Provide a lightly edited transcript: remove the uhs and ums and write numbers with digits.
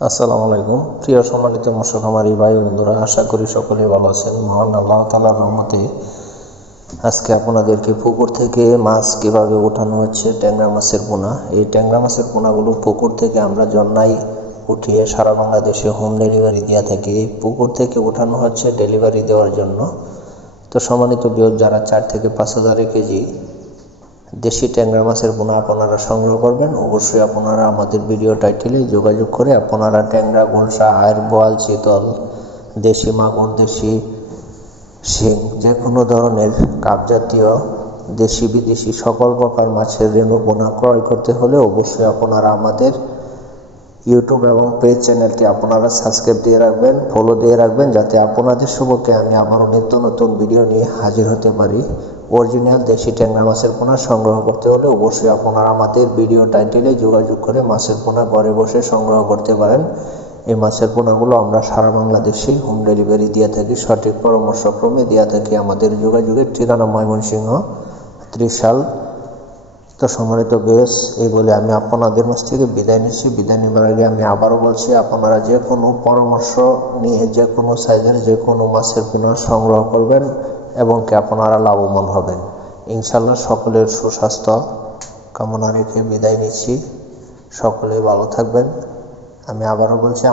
আসসালামু আলাইকুম প্রিয় সম্মানিত মৎস্য খামারি ভাই বন্ধুরা, আশা করি সকলেই ভালো আছেন। মহান আল্লাহ তাআলার রহমতে আজকে আপনাদেরকে পুকুর থেকে মাছ কীভাবে ওঠানো হচ্ছে, ট্যাংরা মাছের পোনা। এই ট্যাংরা মাছের পোনাগুলো পুকুর থেকে আমরা জন্নায় উঠিয়ে সারা বাংলাদেশে হোম ডেলিভারি দেওয়া থাকি। পুকুর থেকে ওঠানো হচ্ছে ডেলিভারি দেওয়ার জন্য। তো সম্মানিত ভিউয়ার, যারা 4 থেকে 5,000 কেজি দেশি ট্যাংরা মাছের পোনা আপনারা সংগ্রহ করবেন, অবশ্যই আপনারা আমাদের ভিডিও টাইটেলে যোগাযোগ করে আপনারা ট্যাংরা, গুলশা, আইড়, বোয়াল, চিতল, দেশি মাগুর, দেশি শিং, যে কোনো ধরনের কাপ জাতীয় দেশি বিদেশি সকল প্রকার মাছের রেণু পোনা ক্রয় করতে হলে অবশ্যই আপনারা আমাদের ইউটিউব এবং পেজ চ্যানেলটি আপনারা সাবস্ক্রাইব দিয়ে রাখবেন, ফলো দিয়ে রাখবেন, যাতে আপনাদের সম্মুখে আমি আবারও নিত্য নতুন ভিডিও নিয়ে হাজির হতে পারি। অরিজিনাল দেশি ট্যাংরা মাছের পোনা সংগ্রহ করতে হলে অবশ্যই আপনারা আমাদের ভিডিও টাইটেলে যোগাযোগ করে মাছের পোনা ঘরে বসে সংগ্রহ করতে পারেন। এই মাছের পোনাগুলো আমরা সারা বাংলাদেশে হোম ডেলিভারি দিয়ে থাকি, সঠিক পরামর্শক্রমে দিয়ে থাকি। আমাদের যোগাযোগের ঠিকানা ময়মনসিংহ, ত্রিশাল। তো সম্মানিত বেশ, এই বলে আমি আপনাদের মাছ থেকে বিদায় নিচ্ছি। বিদায় নেবার আগে আমি আবারও বলছি, আপনারা যে কোনো পরামর্শ নিয়ে যে কোনো সাইজের যে কোনো মাছের পোনা সংগ্রহ করবেন এবং কি আপনারা লাভবান হবেন ইনশাল্লাহ। সকলের সুস্বাস্থ্য কামনা রেখে বিদায় নিচ্ছি। সকলে ভালো থাকবেন। আমি আবারও বলছি,